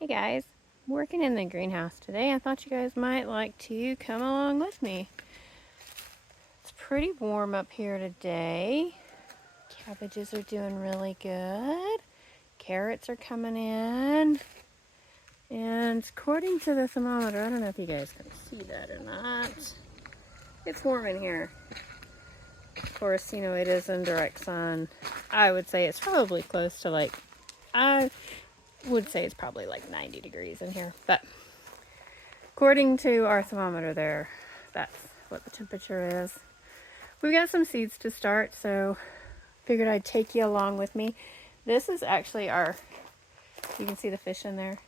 Hey guys, I'm working in the greenhouse today. I thought you guys might like to come along with me. It's pretty warm up here today. Cabbages are doing really good. Carrots are coming in. And according to the thermometer, I don't know if you guys can see that or not. It's warm in here. Of course, you know, it is in direct sun. I would say it's probably close to I would say it's probably like 90 degrees in here. But according to our thermometer there, that's what the temperature is. We've got some seeds to start, so figured I'd take you along with me. This is actually you can see the fish in there.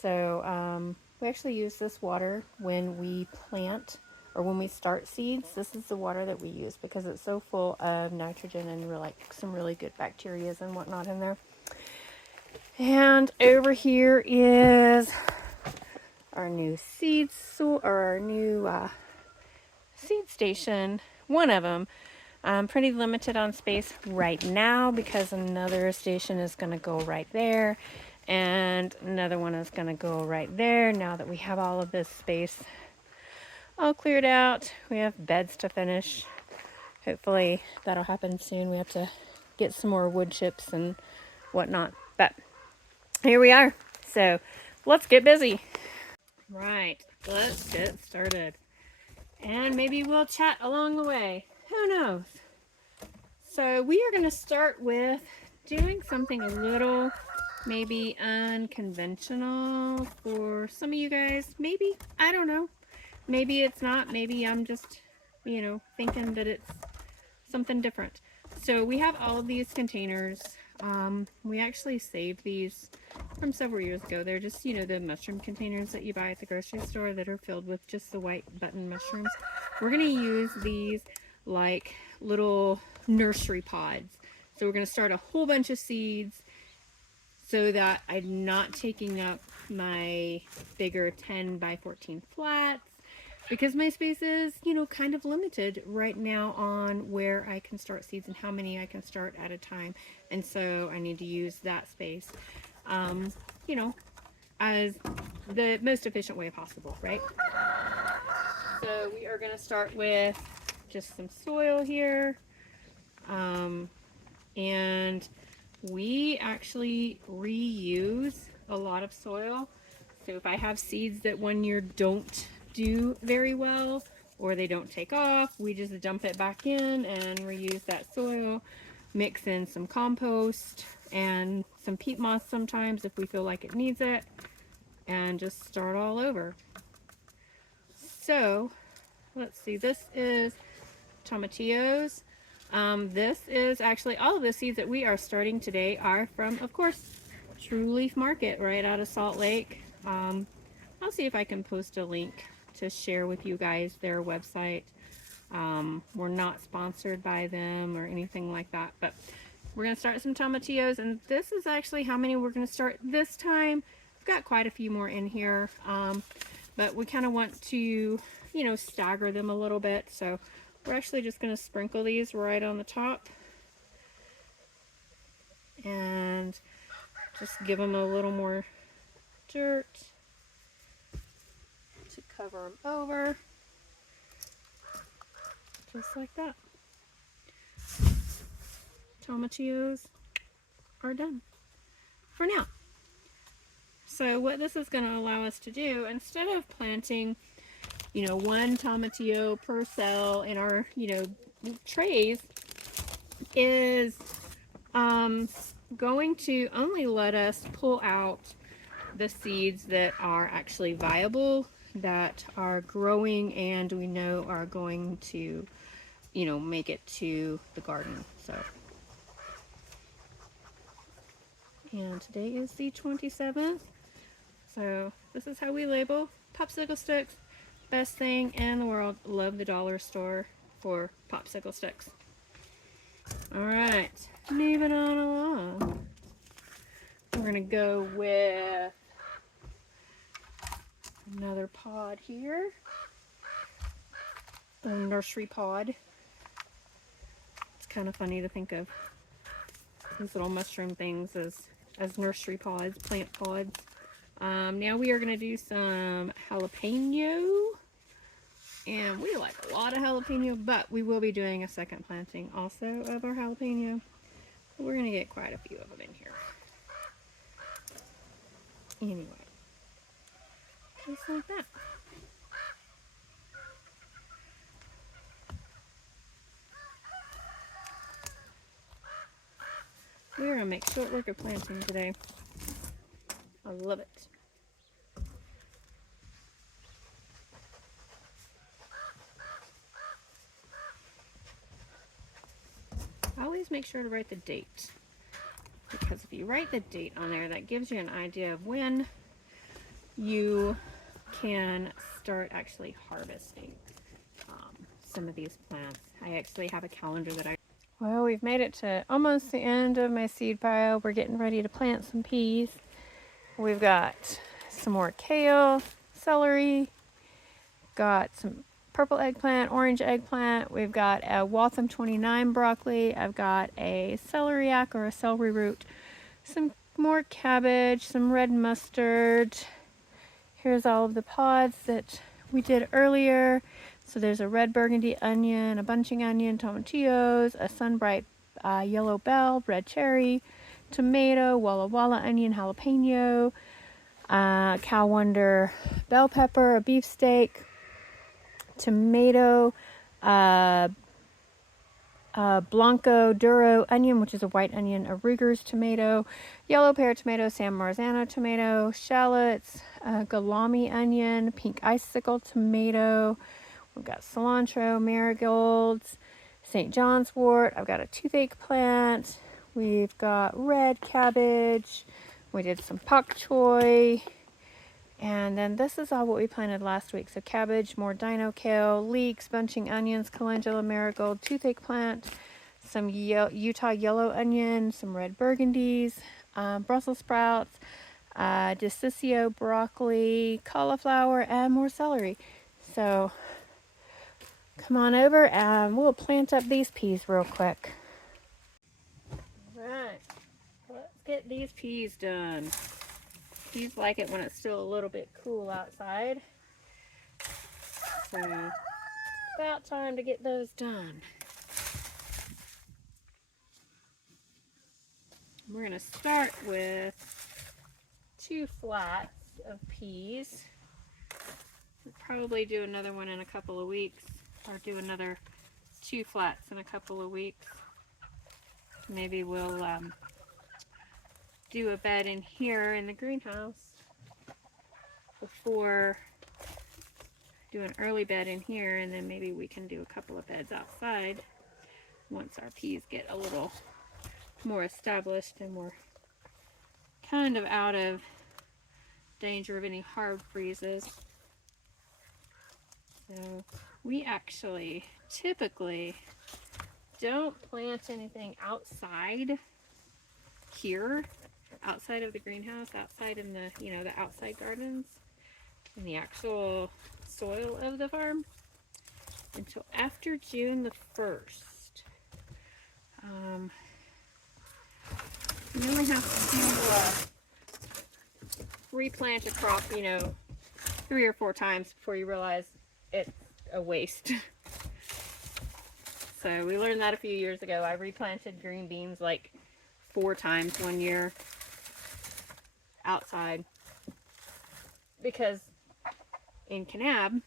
So we actually use this water when we plant or when we start seeds. This is the water that we use because it's so full of nitrogen and some really good bacteria and whatnot in there. And over here is our new seed station, one of them. I'm pretty limited on space right now because another station is going to go right there and another one is going to go right there. Now that we have all of this space all cleared out, we have beds to finish. Hopefully that'll happen soon. We have to get some more wood chips and whatnot, but here we are. So let's get busy. Right, let's get started. And maybe we'll chat along the way. Who knows? So we are going to start with doing something a little maybe unconventional for some of you guys. Maybe, I don't know. Maybe it's not. Maybe I'm just, thinking that it's something different. So we have all of these containers. We actually saved these from several years ago. They're just, the mushroom containers that you buy at the grocery store that are filled with just the white button mushrooms. We're going to use these like little nursery pods. So we're going to start a whole bunch of seeds so that I'm not taking up my bigger 10 by 14 flats, because my space is, kind of limited right now on where I can start seeds and how many I can start at a time. And so I need to use that space, as the most efficient way possible, right? So we are going to start with just some soil here. And we actually reuse a lot of soil. So if I have seeds that one year don't do very well or they don't take off, we just dump it back in and reuse that soil, mix in some compost and some peat moss sometimes if we feel like it needs it, and just start all over. So let's see, this is tomatillos. This is actually all of the seeds that we are starting today are from, of course, True Leaf Market right out of Salt Lake. I'll see if I can post a link to share with you guys their website. We're not sponsored by them or anything like that, but we're going to start some tomatillos, and this is actually how many we're going to start this time. We've got quite a few more in here, but we kind of want to, stagger them a little bit. So we're actually just going to sprinkle these right on the top and just give them a little more dirt to cover them over, just like that. Tomatillos are done for now. So what this is going to allow us to do, instead of planting, one tomatillo per cell in our, trays, is going to only let us pull out the seeds that are actually viable, that are growing, and we know are going to, make it to the garden. And today is the 27th. So this is how we label popsicle sticks. Best thing in the world. Love the dollar store for popsicle sticks. All right, moving on along. We're gonna go with another pod here. A nursery pod. It's kind of funny to think of these little mushroom things as as nursery pods, plant pods. Now we are going to do some jalapeno. And we like a lot of jalapeno, but we will be doing a second planting also of our jalapeno. We're going to get quite a few of them in here. Anyway, just like that. We're going to make short work of planting today. I love it. Always make sure to write the date, because if you write the date on there, that gives you an idea of when you can start actually harvesting some of these plants. I actually have a calendar that Well, we've made it to almost the end of my seed pile. We're getting ready to plant some peas. We've got some more kale, celery, got some purple eggplant, orange eggplant. We've got a Waltham 29 broccoli. I've got a celeriac or a celery root, some more cabbage, some red mustard. Here's all of the pods that we did earlier. So there's a red burgundy onion, a bunching onion, tomatillos, a sunbright yellow bell, red cherry, tomato, Walla Walla onion, jalapeno, cow wonder bell pepper, a beefsteak, tomato, Blanco Duro onion, which is a white onion, a Ruger's tomato, yellow pear tomato, San Marzano tomato, shallots, galami onion, pink icicle tomato. We've got cilantro, marigolds, St. John's wort. I've got a toothache plant. We've got red cabbage. We did some pak choy. And then this is all what we planted last week. So cabbage, more dino kale, leeks, bunching onions, calendula, marigold, toothache plant, some Utah yellow onion, some red burgundies, Brussels sprouts, Decicio broccoli, cauliflower, and more celery. So come on over and we'll plant up these peas real quick. Right, let's get these peas done. Peas like it when it's still a little bit cool outside. So it's about time to get those done. We're going to start with 2 flats of peas. We'll probably do another one in a couple of weeks, or do another 2 flats in a couple of weeks. Maybe we'll do a bed in here in the greenhouse before do an early bed in here, and then maybe we can do a couple of beds outside once our peas get a little more established and we're kind of out of danger of any hard freezes. So we actually typically don't plant anything outside here, outside of the greenhouse, outside in the, you know, the outside gardens, in the actual soil of the farm until after June the 1st. You only have to replant a crop, you know, 3 or 4 times before you realize it's a waste. So we learned that a few years ago. I replanted green beans like 4 times one year outside, because in Kanab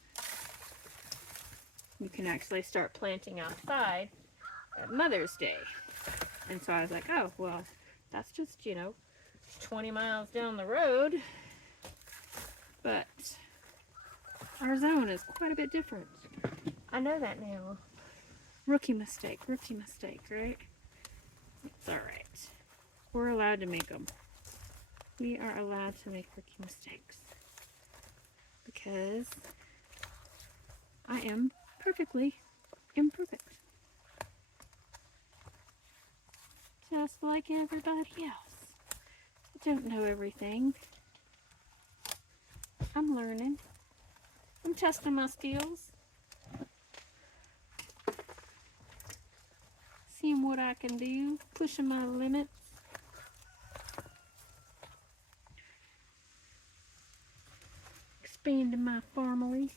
you can actually start planting outside at Mother's Day. And so I was like, oh, well, that's just, you know, 20 miles down the road. But our zone is quite a bit different. I know that now. Rookie mistake, right? It's alright. We're allowed to make them. We are allowed to make rookie mistakes. Because I am perfectly imperfect. Just like everybody else. I don't know everything. I'm learning. I'm testing my skills. Seeing what I can do. Pushing my limits. expanding my family.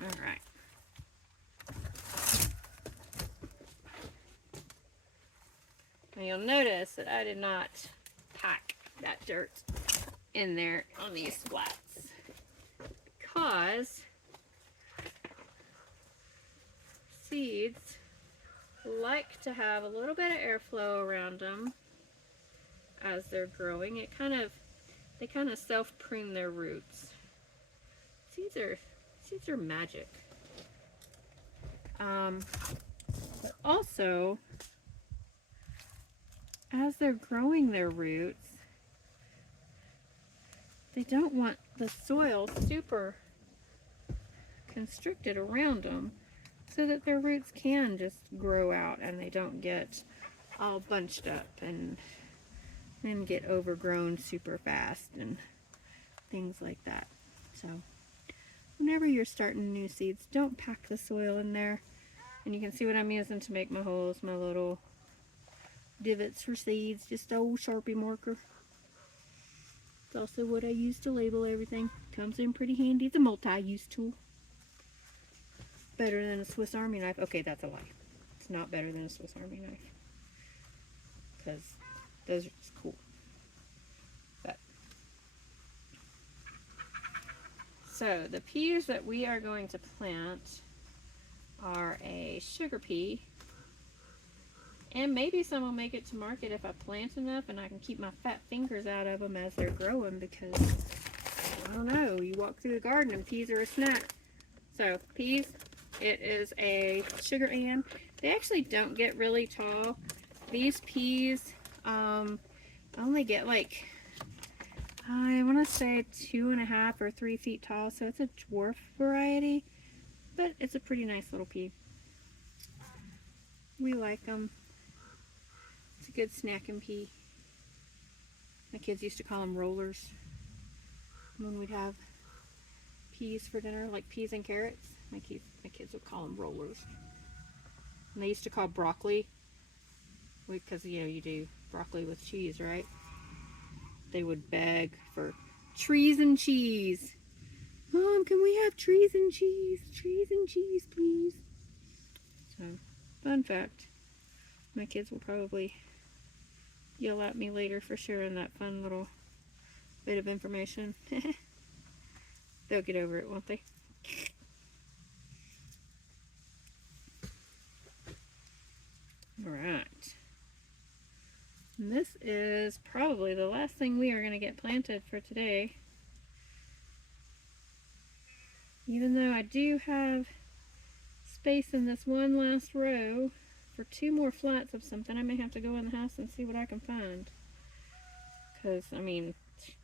All right. Now you'll notice that I did not pack that dirt in there on these flats because seeds like to have a little bit of airflow around them as they're growing. They kind of self-prune their roots. Seeds are magic. But also, as they're growing their roots, they don't want the soil super constricted around them so that their roots can just grow out and they don't get all bunched up and get overgrown super fast and things like that. So whenever you're starting new seeds, don't pack the soil in there. And you can see what I'm using to make my holes, my little divots for seeds, just old Sharpie marker. It's also what I use to label everything. Comes in pretty handy. It's a multi-use tool. Better than a Swiss Army knife. Okay, that's a lie. It's not better than a Swiss Army knife. Because those are just cool. But so the peas that we are going to plant are a sugar pea. And maybe some will make it to market if I plant enough and I can keep my fat fingers out of them as they're growing, because I don't know, you walk through the garden and peas are a snack. So peas, it is a sugar Ann. They actually don't get really tall. These peas only get like, I want to say 2.5 or 3 feet tall, so it's a dwarf variety, but it's a pretty nice little pea. We like them. It's a good snacking pea. My kids used to call them rollers when we'd have peas for dinner, like peas and carrots. My kids would call them rollers. And they used to call broccoli, because you know you do broccoli with cheese, right? They would beg for trees and cheese. Mom, can we have trees and cheese? Trees and cheese, please. So, fun fact. My kids will probably yell at me later for sharing that fun little bit of information. They'll get over it, won't they? Alright. This is probably the last thing we are going to get planted for today. Even though I do have space in this one last row for 2 more flats of something, I may have to go in the house and see what I can find. Because, I mean,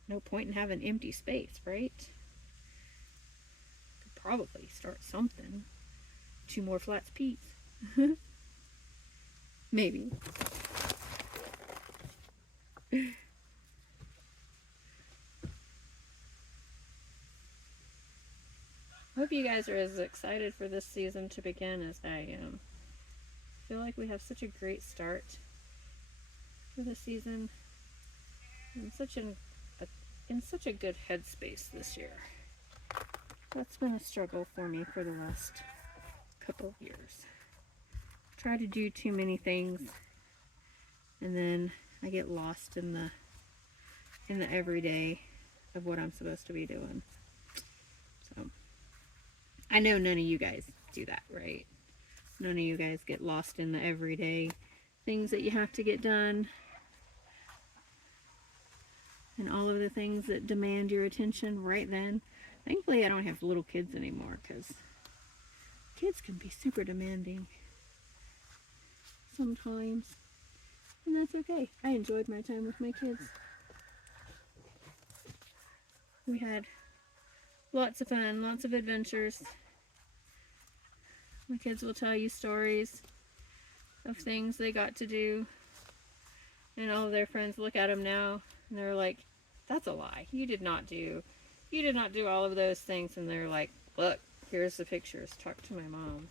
no point in having empty space, right? Could probably start something. 2 more flats peas. Maybe. Hope you guys are as excited for this season to begin as I am. I feel like we have such a great start for the season. I'm in such a good headspace this year. That's been a struggle for me for the last couple of years. Try to do too many things and then I get lost in the everyday of what I'm supposed to be doing. So I know none of you guys do that, right? None of you guys get lost in the everyday things that you have to get done and all of the things that demand your attention right then. Thankfully, I don't have little kids anymore, because kids can be super demanding sometimes, and that's okay. I enjoyed my time with my kids. We had lots of fun, lots of adventures. My kids will tell you stories of things they got to do, and all of their friends look at them now and they're like, that's a lie. You did not do all of those things. And they're like, look, here's the pictures. Talk to my mom.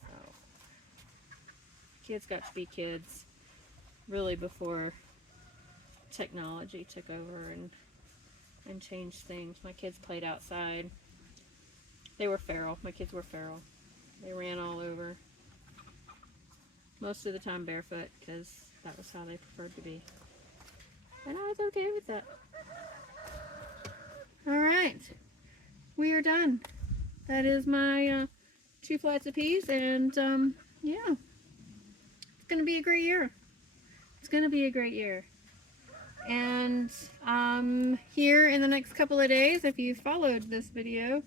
So, kids got to be kids really before technology took over and changed things. My kids played outside. They were feral. My kids were feral. They ran all over. Most of the time barefoot, because that was how they preferred to be. And I was okay with that. Alright. We are done. That is my 2 flights of peas, and yeah. It's going to be a great year. It's going to be a great year. And here in the next couple of days, if you followed this video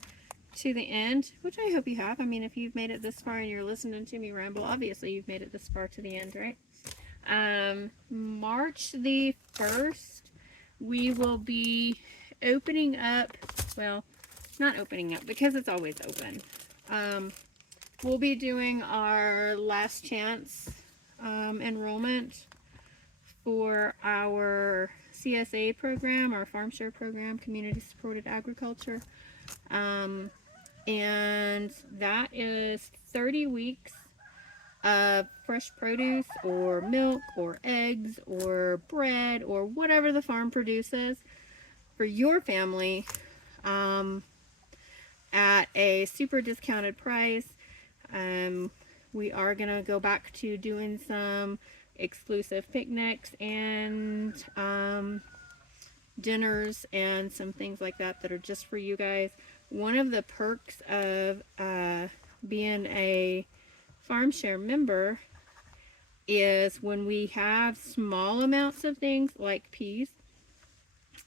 to the end, which I hope you have. I mean, if you've made it this far and you're listening to me ramble, obviously you've made it this far to the end, right? March the 1st, we will be opening up, well, not opening up because it's always open. We'll be doing our last chance enrollment for our CSA program, our farm share program, community supported agriculture. And that is 30 weeks of fresh produce or milk or eggs or bread or whatever the farm produces for your family at a super discounted price. We are going to go back to doing some exclusive picnics and dinners and some things like that that are just for you guys. One of the perks of being a farm share member is when we have small amounts of things like peas,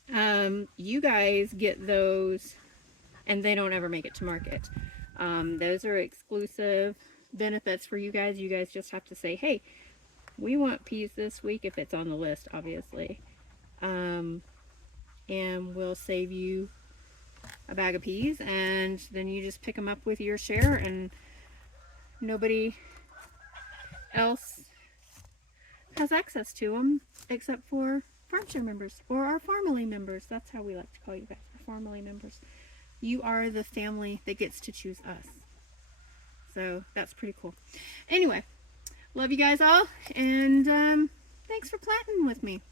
you guys get those and they don't ever make it to market. Those are exclusive benefits for you guys. You guys just have to say, hey, we want peas this week, if it's on the list, obviously. And we'll save you a bag of peas, and then you just pick them up with your share, and nobody else has access to them except for farm share members or our family members. That's how we like to call you guys, our family members. You are the family that gets to choose us. So that's pretty cool. Anyway, love you guys all, and thanks for planting with me.